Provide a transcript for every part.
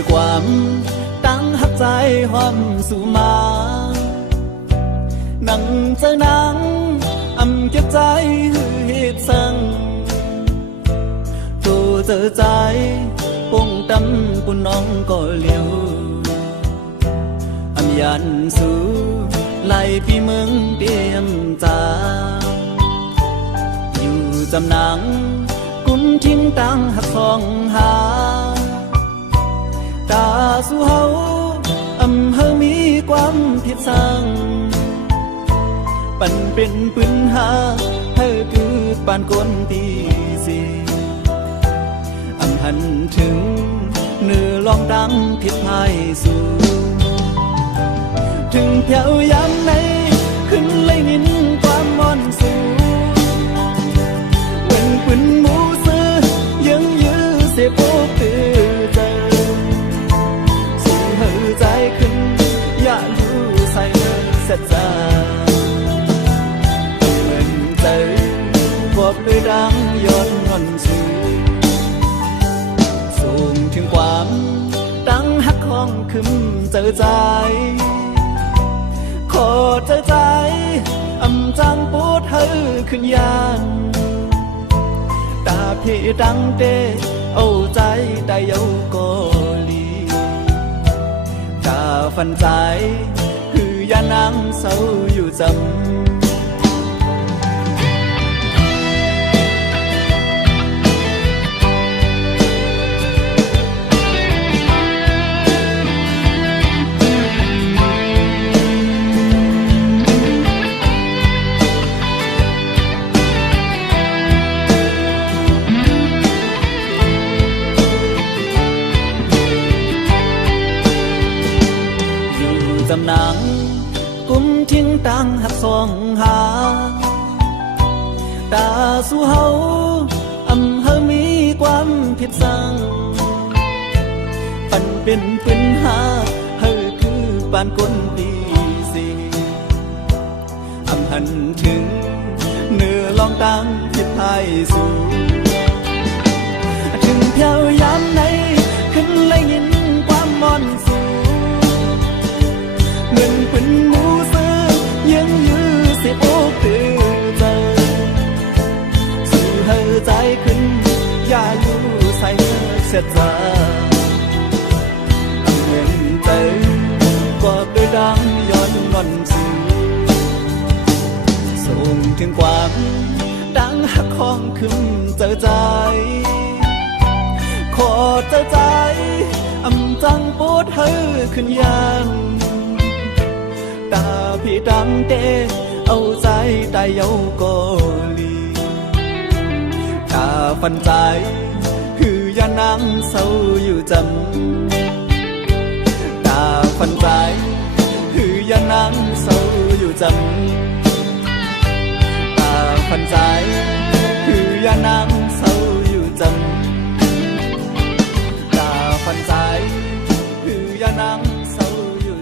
ด้วยความตั้งหักใจหอมสู่มานั่งเจอนังอำเก็บใจหือเหตุสั่งตัวเจอใจปงตำปุ่นน้องก็เลี้ยวอำยันสู่ไล่พี่เมืองเตรียมจาอยู่จำนังกุนทิ้งตั้งหักสองหาตาสู่เฮาอำเฮามีความผิดสั่งปันเป็นปืนหาเธอคือปานคนตีสีอำหันถึงเนื้อลองดังผิดพายสู่ถึงเพียวยามในขึ้นเลยนินความมอนสู่เหมือนปืนหมูซื้อยังยื้อเสียโบตือเจอสู่เหือใจขึ้นอย่ารู้ใส่เสียใจบอกด้วยดังย้อนงอนสู่สูงถึงความตั้งหักของขึ้นเจอใจขอเจอใจอำจังปูดเธอขึ้นยานตาพี่ดังเตเอาใจได้เยาก็ลีตาฟันใจคือยานังเศร้าอยู่จำจำนังกุมทิ้งตั้งหักสองหาตาสู่เฮาอำเฮามีความผิดสั่งปันเป็นปืนหาเฮาคือปานคนดีสิอำหันถึงเนื้อลองตั้งผิดพายสู่ถึงเพียวยามในขึ้นเลยยินความมอนสู่เหมือนปืนหมูซื้อยังยื้อเสียโอกตือเจอสู่เฮอใจขึ้นอย่าอยู่ใส่เสียใจเหมือนเจอกอดด้วยดังย้อนงอนสู่ส่งถึงความดังหักของขึ้นเจอใจขอเจอใจอำจังปวดเฮอขึ้นยันตาพี่ดังเตเอาใจได้เยาก็ลีตาฟันใจคือยานังเศร้าอยู่จำตาฟันใจคือยานังเศร้าอยู่จำตาฟันใจคือยานังเศร้าอยู่จำตาฟันใจคือยานังเศร้าอยู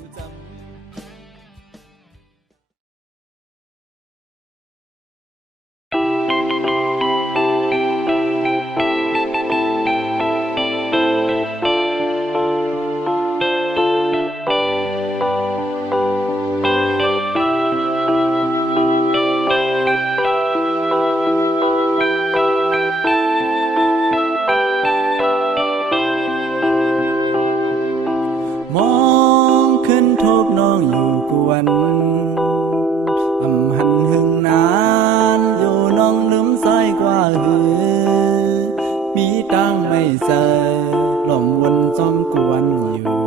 ่จำมองขึ้นทบน้องอยู่กวนอำหันหึงนานอยู่น้องลืมใส่กว่าหือมีตังไม่เจอหล่อมวนจอมกวนอยู่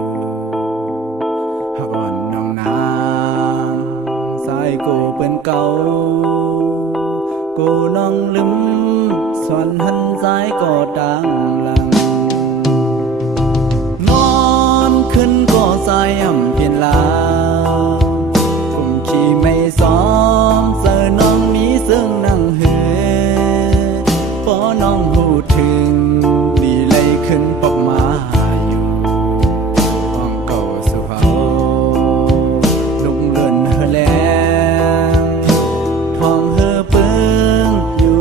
หักอ่อนน้องนางสายกูเป็นเก่ากูน้องลืมส่วนหันสายก็ดังหลังขึ้นก็ใจอ่ำเปลี่ยนลาวกุมขี่ไม่ซ้อมเจอน้องมีซึ่งนั่งเหือพอน้องหูถึงดีเลยขึ้นปอกมาอยู่ห้องเก่าสุเฮาลุงเลื่อนเฮแลงทองเฮเปิ้งอยู่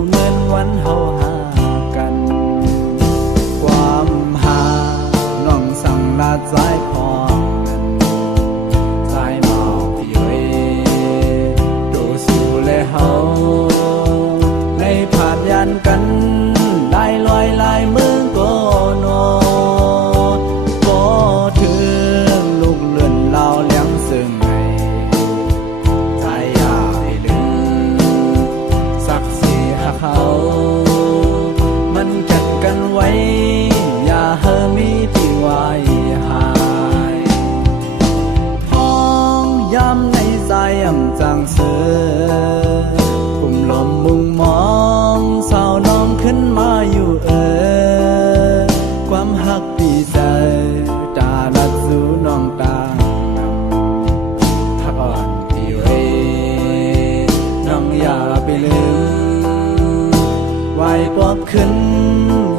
ไหวปอบขึ้น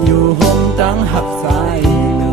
อยู่ห่มตั้งหักสายลู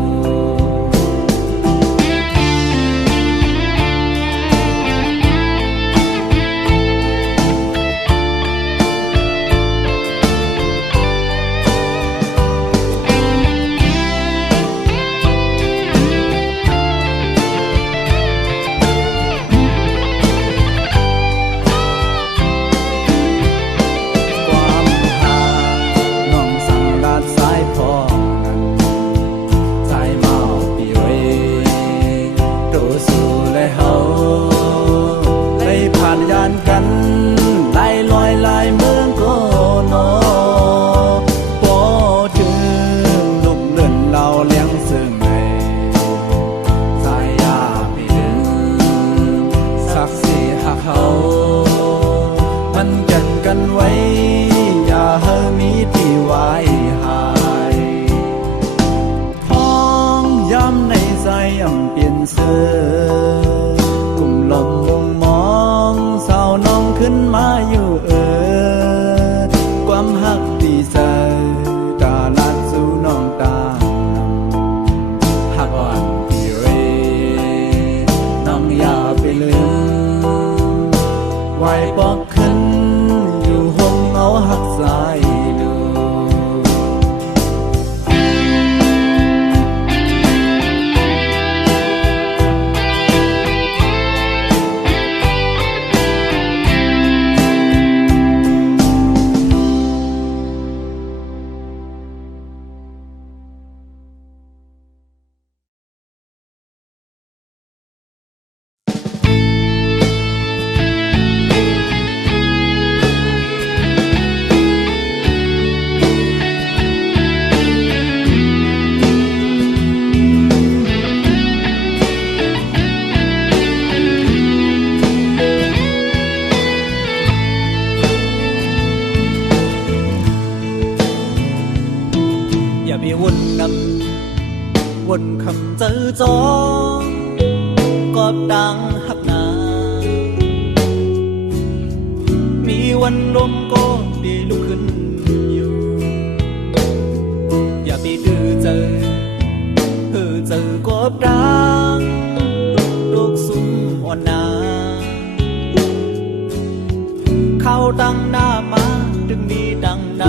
กันลายลอยลายเมืองก็นอพอถึงลุกเลื่อนเราเลี้ยงซึ่งในสายยาไปดึงสักสีหักเขามันกันไว้อย่าให้มีที่ไว้หายท้องย้ำในใจย่ำเปลี่ยนเสื้อกลุ่มลมมุมมองสาวน้องขึ้นมาอยู่ความหักดีใจตาลัดสู่น้องตาหักอ่อนพี่เรน้องอย่าไปลืมไหวบอกขึ้นอยู่ห้องเงาหักสายดูวนคำเจอจองกอบดังหักนามีวันลมก็ดีลุกขึ้นอยู่อย่าไปดื้อเจอกอบดังลูกสุ่มอ่อนนาเข้าตั้งหน้ามาดึงมีดังด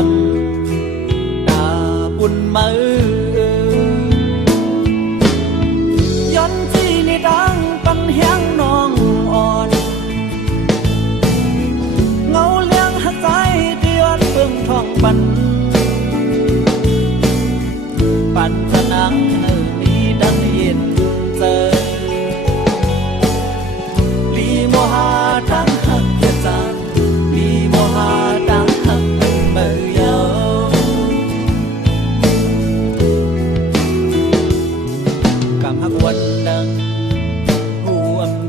ำตาปุ่นมือดังปันแห้งน้องอ่อนเงาเลี้ยงหักใจเดือนเพิ่งท้องปันผนังมีดังเย็นเจอลีโมหาดังหักเกียจางลีโมหาดังหักเมื่อยาวกำหักวันดัง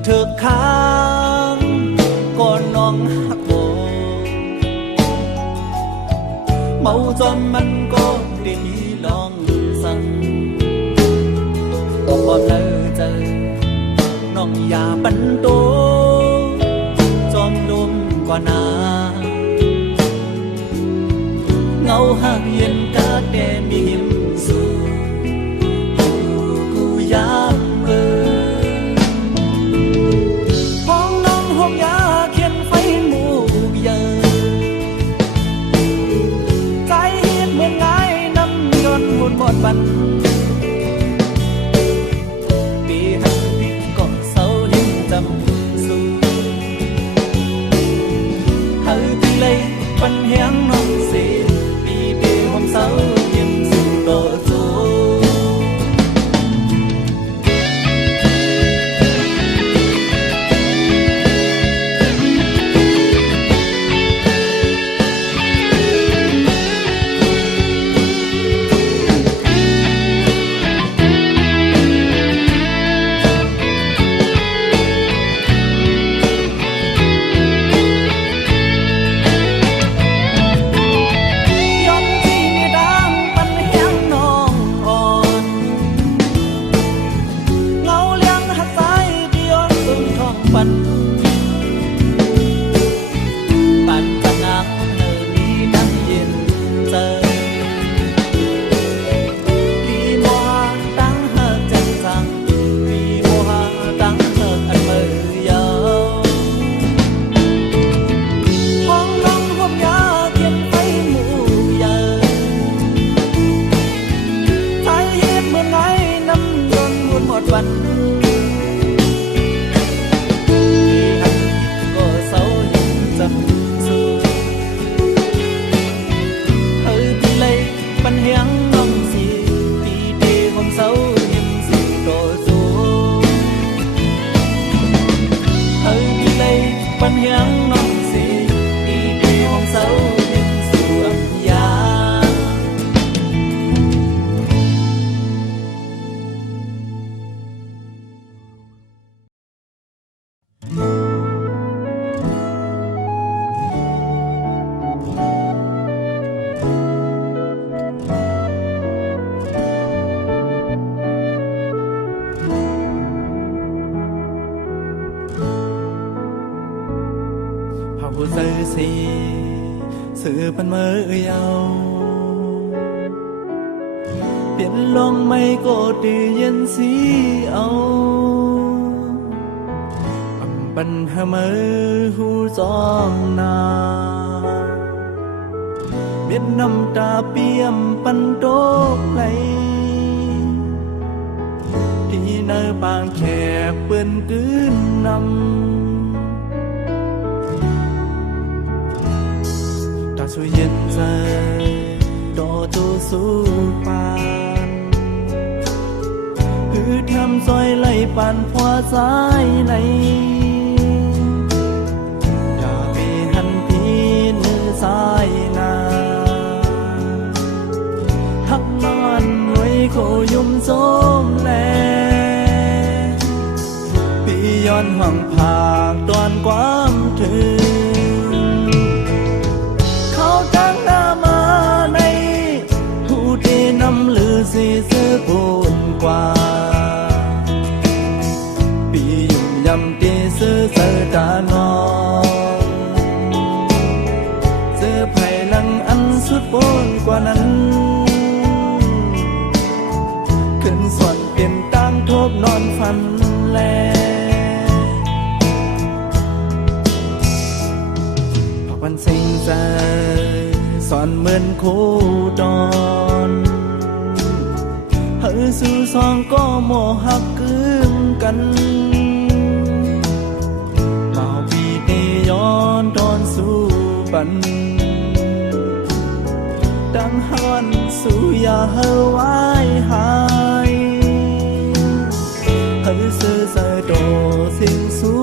เธอค้างก่อนน้องหักโบเมาจนมันก็ได้มีลองสั่งบอกว่าเธอเจอน้องอย่าปันโตจอมดมกว่านาเงาหักเย็นกาแดมีหิมสูอยู่กูยามยาเขียนไฟหมู่เยอะใจเหมือนไงน้ำย้อนวนหมดบันปีหักพิษก็เศร้าหิมจำสูเฮาที่เลยปันแห้งน้องเสียปีหอมเศร้ายิ้มสู่โตจู สีสื่อพันมือยาวเปลี่ยนลองไม่ก็ดีเย็นสีเอาปัญหามือหูจอมนาเบียดน้ำตาเปี่ยมปันโตกไหลที่เนื้อปางแขกเปื้อนกืนนำตาสุเย็นใจดอจูสู้ปานคือทำซอยไหลปานพอสายในอย่าไปหันพีเนื้อสายนาทักนอนไว้โคยุ่มโสมแลพี่ย้อนห่างผากตอนความถึงเขาตั้งหน้ามาในผู้ที่นำลือสีซื้อพูนกว่าพี่ยุ่มยำที่ซื้อเสือตานองซื้อไผ่ลังอันสุดโปนกว่านั้นขึ้นส่วนเปลี่ยนตั้งทบนอนฝันแลพอวันสิ่งใจสอนเหมือนคู่ดอนเฮ้ยสู่สองก็โมหักกึ่งกันเมาปีนี้ย้อนตอนสู่ปันดังฮอนสู่อย่าเฮาไว้หายเฮ้ยซื้อใส่โตสิ่งสู้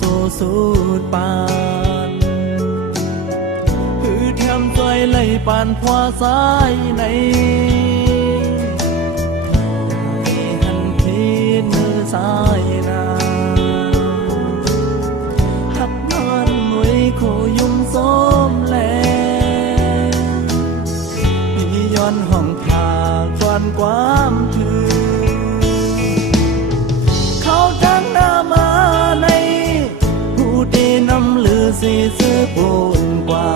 โตสูดปานคือทำใจไหลปานพอสายในมีหันพีเนื้อสายนาหักนอนไว้โคยุ่มส้มแลพี่ย้อนห้องผากก่อนความถึงเขาจังหน้ามาในที่นำลือสีซื้อปูนกว่า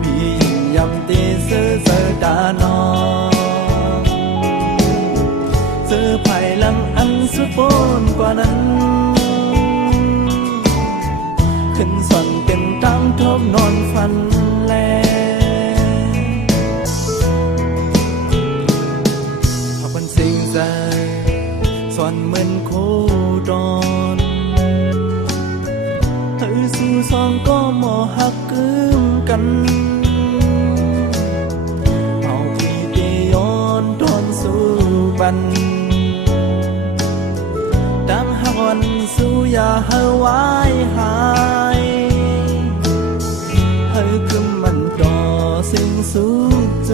พี่ยิ่งยำที่ซื้อเสือตานองซื้อไผ่ลังอันสุดปูนกว่านั้นขึ้นส่วนเป็นตั้งทบนอนฝันแลพอเป็นสิ่งใจส่วนเหมือนคู่ดอนสู่สองก็หมอหักกึ่งกันเอาพี่เดย้อนตอนสู่บันดังหอนสู่อย่าเฮาไว้หายเฮาคือมันต่อสิ่งสู่โจ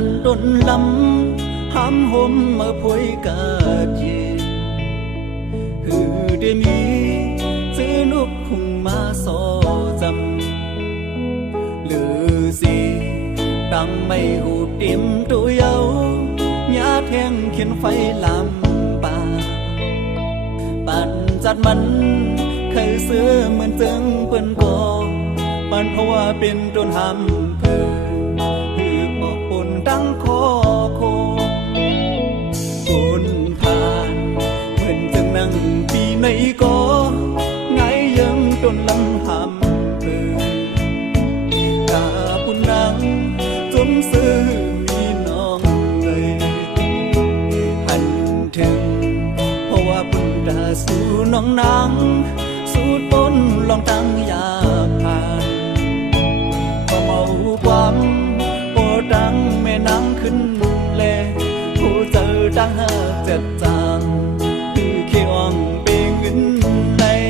อันดนลำห้ามห่มมาพวยกาจีฮือได้มีซื้อนุกคุงมาสอจำหรือสิตั้งไม่หูเตรียมตัวเยาวย ไฟลำป่าปันจัดมันเคยเสื้อเหมือนตึงเปิ้นโกปันเพราะว่าเป็นต้นหำเพื่อบอกปุ่นตั้งคอโคปุ่นผ่านเหมือนจะนั่งปีในก็ไงยังต้นลำหำเพื่อกาปุ่นนังจมซื้อมีน้องเลยหันถึงเพราะว่าปุ่นดาสู่น้องนางสูดปนลองตั้งยาผ่านพอเมาความโปดังแม่นางขึ้นเลผู้เจอดังหักเจ็ดจางคือเขียวงเปงเงินเลย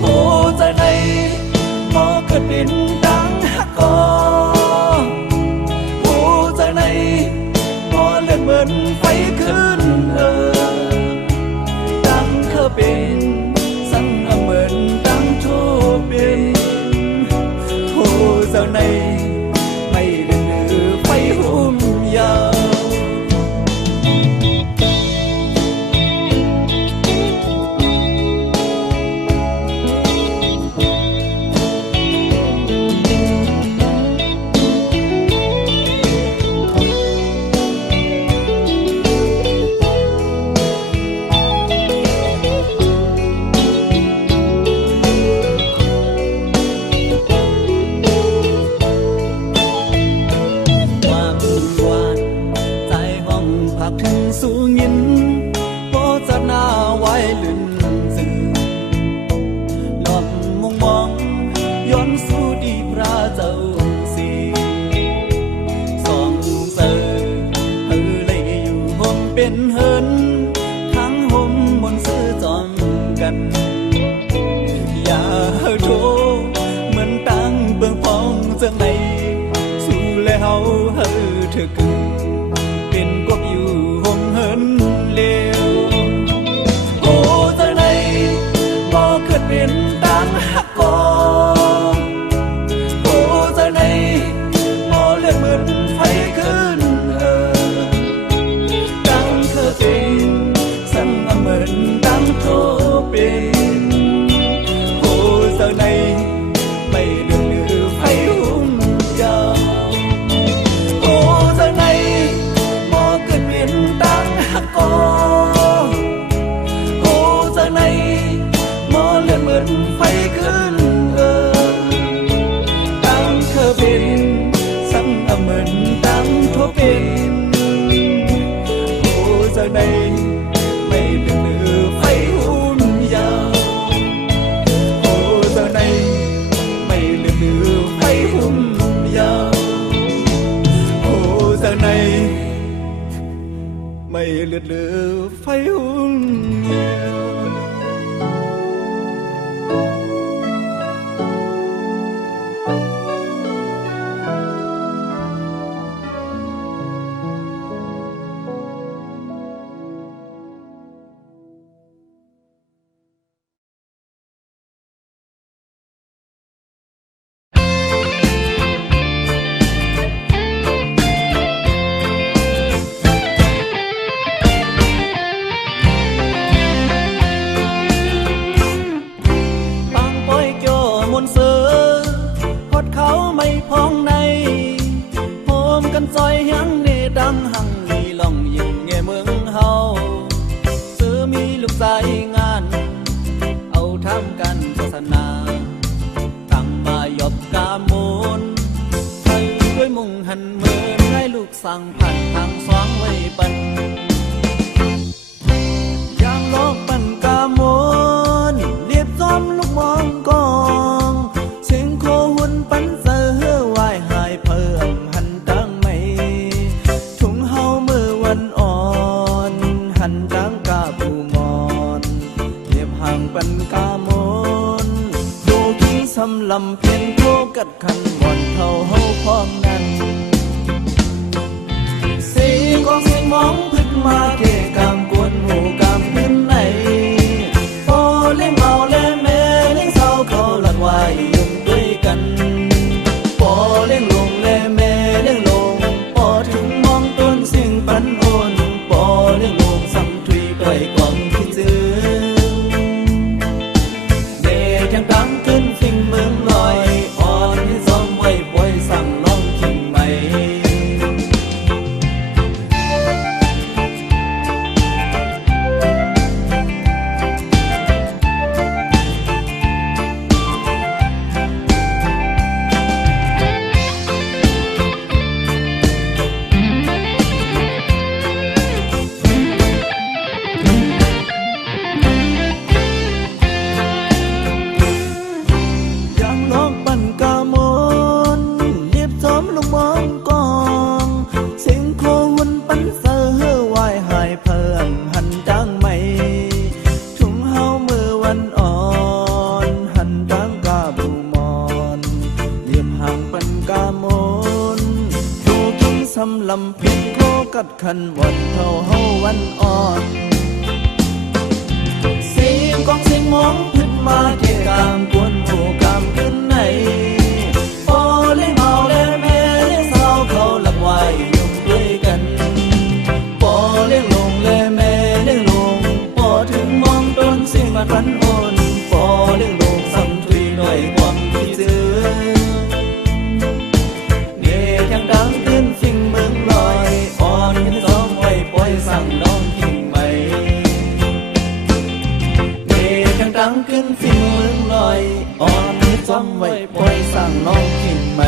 โอ้ใจในมอเกิดเป็นดังหักกอโอ้ใจในมอเลือดเหมือนไฟขึ้นดังเคยเป็นสั่งเหมือนดังทั่วเป็นโอ้เจ้าในไม่เดือดไฟหุ่มยาวสู่ยินโปจะหน้าไว้ลื่นสื่อหลอกมองมองย้อนสู่ดีพระเจ้าสีสองเสือเลยอยู่ห่มเป็นเฮินทั้งห่มบนซื้อจอมกันอย่าโทเหมือนตั้งเบื้องพองจังไหนสู่แล้วเธอกึ่งเป็นกบอยู่ห่มเฮินเลวโอ้ใจในบ่เกิดเป็นดังหักกอโอ้ใจในบ่เลือดเหมือนไฟขึ้นดังเคยเป็นสั่งเหมือนดังโทเป็นโอ้ใจในไม่เลือดไฟหุ่มยาวโอ้ใจในดังหักกอโอ้จากไหนมอเลือดเหมือนไฟขึ้นดังเคยเป็นสั่งเหมือนดังทบเป็นโอ้จากไหนไม่เลือดไฟหุ่นยาวโอ้จากไหนไม่เลือดไฟหุ่นยาวโอ้จากไหนไม่เลือดเลือไฟหุ่นเหี่ยวซอยยังเนดังหังมีลองยิงแง่เมืองเฮาซื้อมีลูกชายงานเอาทำกันโฆษณาตั้งมาหยบกาโมนไทยด้วยมุ่งหันเมินให้ลูกสั่งผ่านทางสว่างไว้ปันยามลอกปันกาโมนเรียบซ้อมลูกมองกองเสียงโคหุ่นปันเสือไหวหายเพิ่มหันจังกาบูมอนเรียบห่างปันกามนดูที่สำลำเพียงโคกัดขันวอนเท่าเฮาพร้อมนั้นเสียงของเสียงมองพึ่งมาเกกามกวนหมู่กามพื้นไหนพอเลี้ยงเมาและแม่เลี้ยงเศร้าเขาหลักไว้ยุ่งด้วยกันพอเลี้ยงลงและแม่เลี้ยงลงพอถึงมองต้นเสียงปันโอนป ด้วยความคิดถึงเดทยังดังขึ้นฟิงเมืองลอยอ่อนที่ซ้อมไว้ป่วยสั่งน้องคิงไหมลำพิษโคกัดขันวันเท่าเฮาวันอ่อนเสียงกองเสียงมองพึ่งมาเกะกามกวนหูกามขึ้นในพอเลี้ยงเอาเลี้ยงแม่เลี้ยงสาวเขาหลับไหวยุ่งด้วยกันพอเลี้ยงลงเลี้ยงแม่เลี้ยงลงพอถึงมองต้นเสียงมาพันอ่อนพอเลี้ยงลงซ้ำทุยด้วยความคิดถึงยังดังขึ้นฟิงเมืองลอยอ่อนที่ซ้อมไว้ปล่อยสั่งน้องทิ้งไหมเดยังดังขึ้นฟิงเมืองลอยอ่อนที่ซ้อมไว้ปล่อยสั่งน้องทิ้งไหม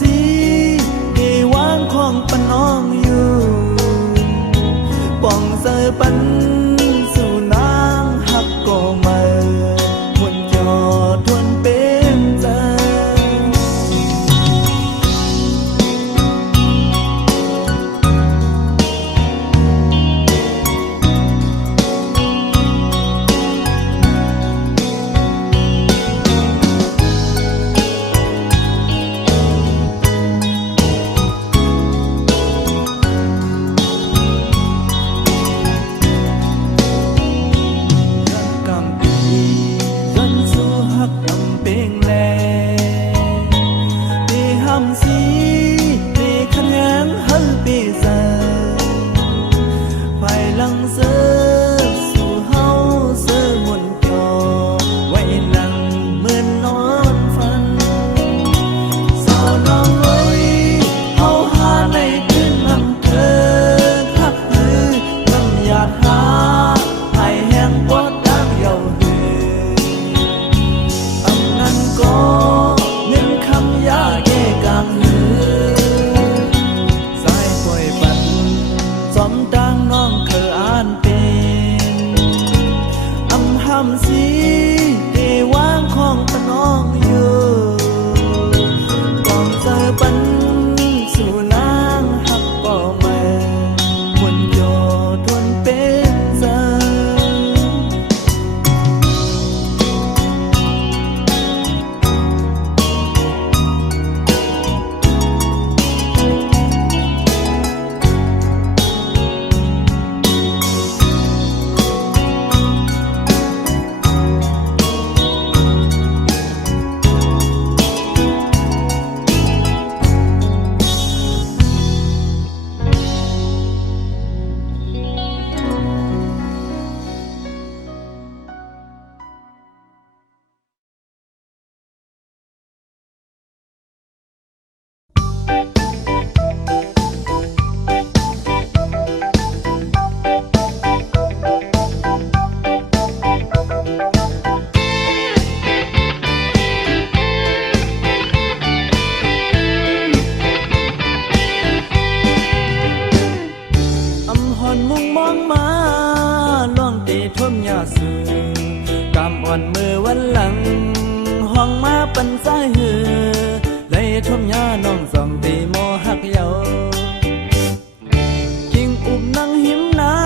สีดีวางของปนน้องอยู่ป่องเสอปันสู่นางหักก็มาหมุนจอทวนเป็นใจ อุบนั่งหิมนา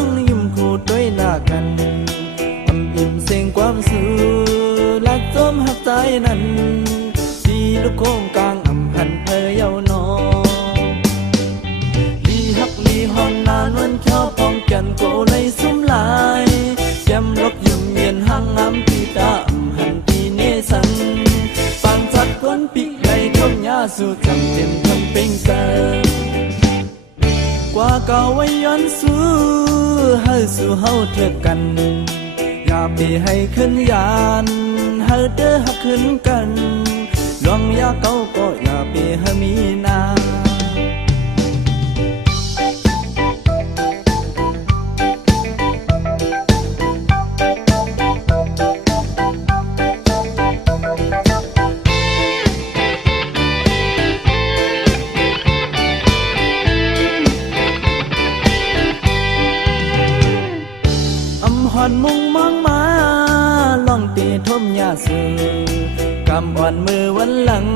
งยิ้มคูดด้วยหน้ากันอำอิ่มเสียงความสื่อลักจมหักใจนั้นสีลูกโคงกลางอำหันเพยเยาวนอลีฮักลีหอนนานวันเข้าพองกันโกเลยสุ่มลายแก้มลกยุ่มเย็นห้างงามปีตาอำหันปีเนสันปานจัดคนปีไก่ทมยาสู่จำเต็มทำเป็นเสริมกว่าเก่าไว้ย้อนสู้เฮาสู่เฮาเทือกกันอย่าไปให้ขึ้นยานเฮาเด้อหักขึ้นกันลวงยาเก่าก็อย่าไปให้มีนาหอนมุงมองมาลองตีทมยาสือกำอ่อนมือวันหลัง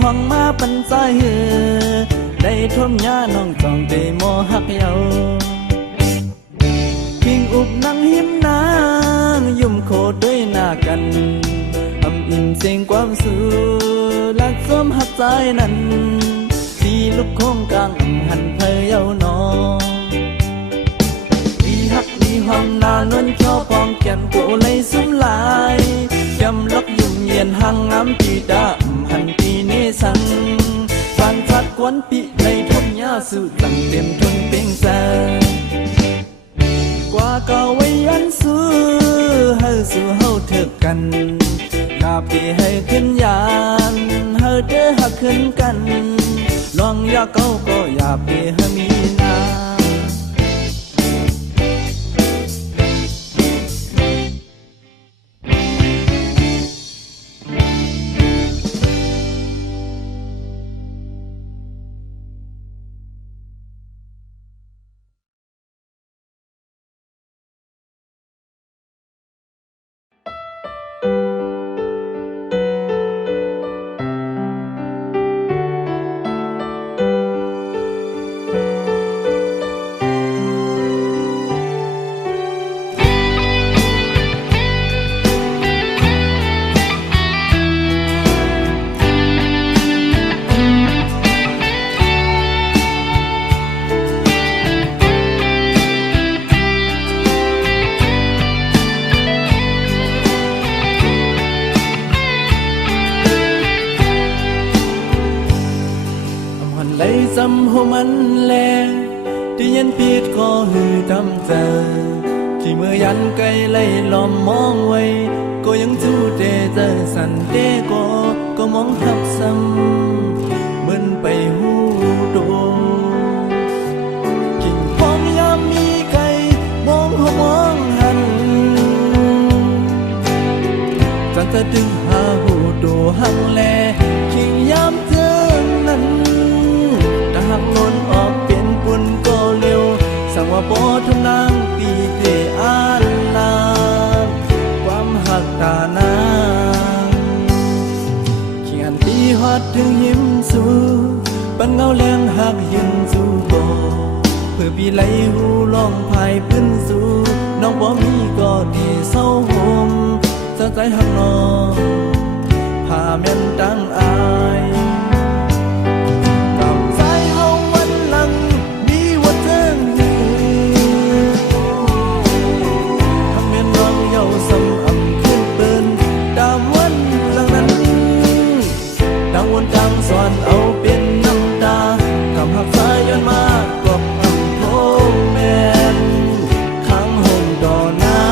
ห้องมาปันสายหือได้ทมยาน้องจองได้มอหักเยาพิงอุบนั่งหิมนางยุ่มโคดด้วยหน้ากันอำอิ่มเสียงความสื่อลักสมหักใจนั้นสีลูกโคงกลางหันเพยเยาวนอห้องนานวนเข้าพองแก่นโกเลยสุ่มลายจำลักยุ่มเย็นหังงามปีดาหันปีเนสังฟันฟัดกวนปีในทมยาสู่ตั้งเต็มทนเป็นแสนกว่าเก่าไว้ยันสู้เฮาสู่เฮาเถิกกันอย่าไปให้ขึ้นยานเฮาเด้อหักขึ้นกันลองอย่าเก่าก็อย่าไปให้มีนาเลยจำหัวมันแลที่ยันปีดก็หือดำเจอที่เมื่อยันไกลไล่ล้อมมองไว้ก็ยังจู้เดเจอสันเดก็มองทับซ้ำเหมือนไปหูโดกิ่งพองยามมีไก่มองหัวมองหันจันจะดึงหาหูโดหังแลกิ่งยามเจอนั้นหากนนออกเป็นปุ่นก็เร็วสั่งว่าบ่ทำนางปีเตอานลาความหักตานางเขียนตีฮอดถึงหิมสู่ปันเงาแรงหักยืนสู่บ่เพื่อปีไหลหูลองพายพื้นสู่น้องบ่มีก็ดีเศร้าโฮมเศร้าใจหักน้องพาแม่นดังอายดังสอนเอาเป็นน้ำตาคำหักสายย้อนมากบอำโทแมนข้างห้องดอน้ำ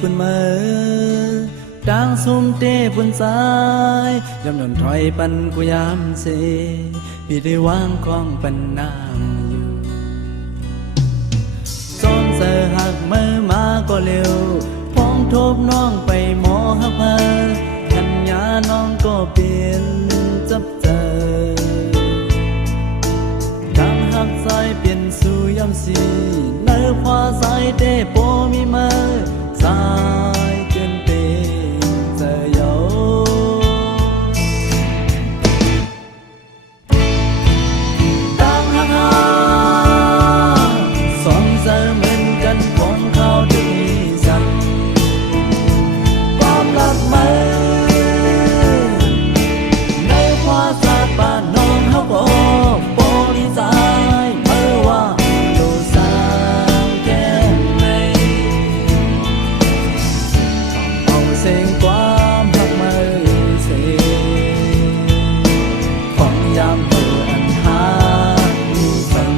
ปุ่นเมือดังซุ่มเต้ปุ่นสายยำนนถอยปันกูยามเสพี่ได้วางของปันน้ำอยู่ซ้อนเสือหักมือมาก็เร็วพ้องทบน้องไปหมอหักมาขันยาน้องก็เปลี่ยนจับเจอทางหักสายเปลี่ยนสู่ยามสีเนื้อพาสายเต้โปมีมือสายเกินเต้เจอโยต่างหักหาสองเจอเหมือนกันของเขาดึงสั่นความรักมือในความสาปานน้องเขาก็โปรสายเมื่อว่าดูสางแก้มในเอาเสียงความหักมือเสียของยามเมื่ออันหาฝัน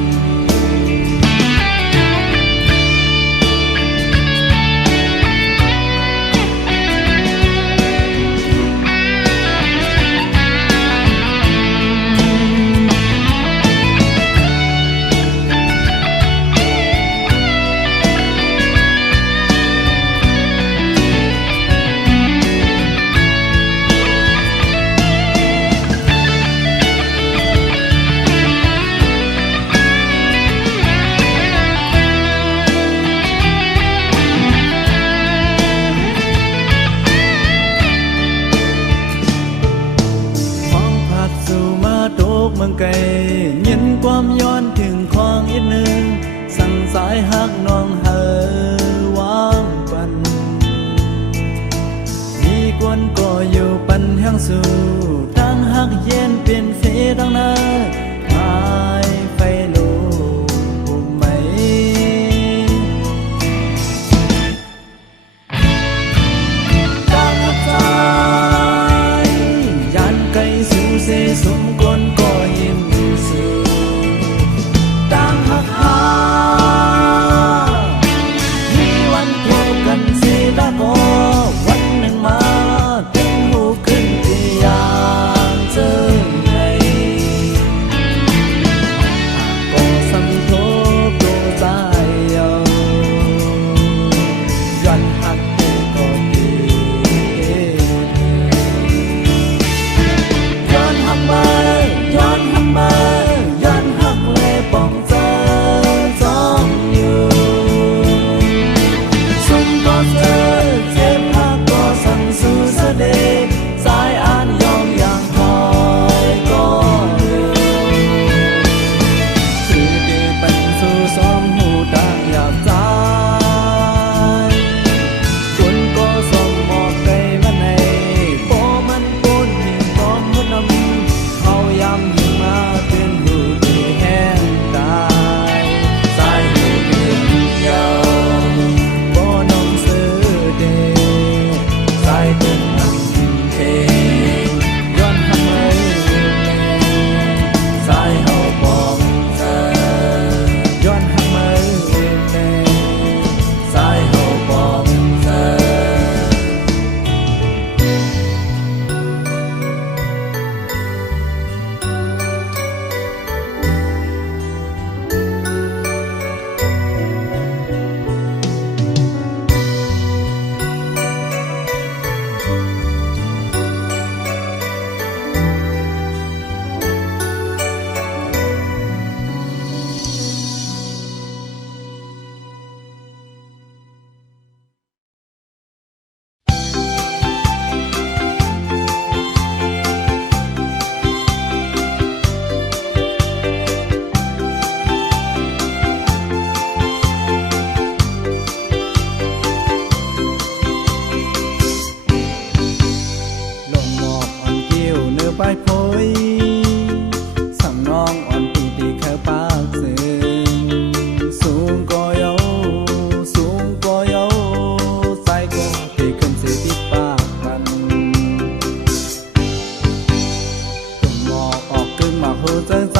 เมืองไกลยินความย้อนถึงของอีกหนึ่งสั่งสายหักน้องเฮอวางปันมีกวนก็อยู่ปันแห่งสู่ตั้งหักเย็นเป็นเฟดังนาหายไฟลูกไหมตั้งหักใจยันไกลสู่เสสมกวนก็ยิ้มสู่ตั้งหักหามีวันพบกันเสียดาก็วันหนึ่งมาถึงหูขึ้นที่ยามเจอในก็สำทบดูใจเอาย้อนหักก็ดีย้อนหักมาย้อนหักมาย้อนหักเลยป้องเจอจ้องอยู่สมก็เจอเจ็บหักก็สั่งสู่เสด็จสายอ่านยอมอย่างคอยก็เร็วถือดีเป็นสู่สองหูต่างอยากใจคุณก็ส่งหมอกไปมาในโปมันปูนหินก้อนมุดนำเขายำหิมาเป็นหูที่แห้งตายสายหูเพียงเดียวโปนมซื้อเดสายตึงนำเทย้อนทำไมสายเฮาบอกเธอย้อนทำไมสายเฮาบอกเธอ ส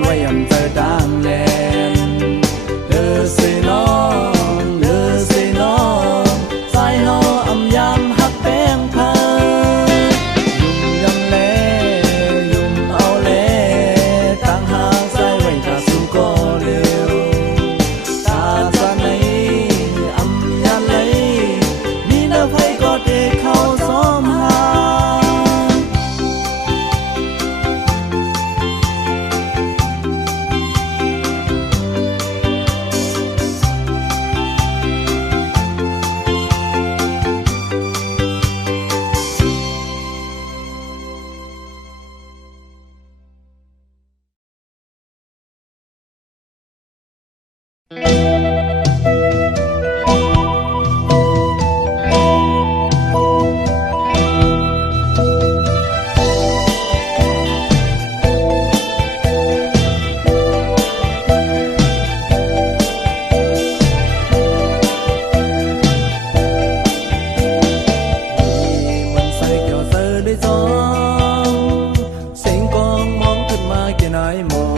ไว้ยำเจอดางแลนเด้อสิน้องเด้อสิน้องสายเฮาอำยามฮักแป้งพายุ่มยำแลยุ่มเอาแลต่างหากใส่ไว้ถ้าสู้ก็เร็วตาสะไหนอำยาเลยมีน้ำไผก็เทเข้าซ้อมหามองขึ้นมาแค่ไหนมอง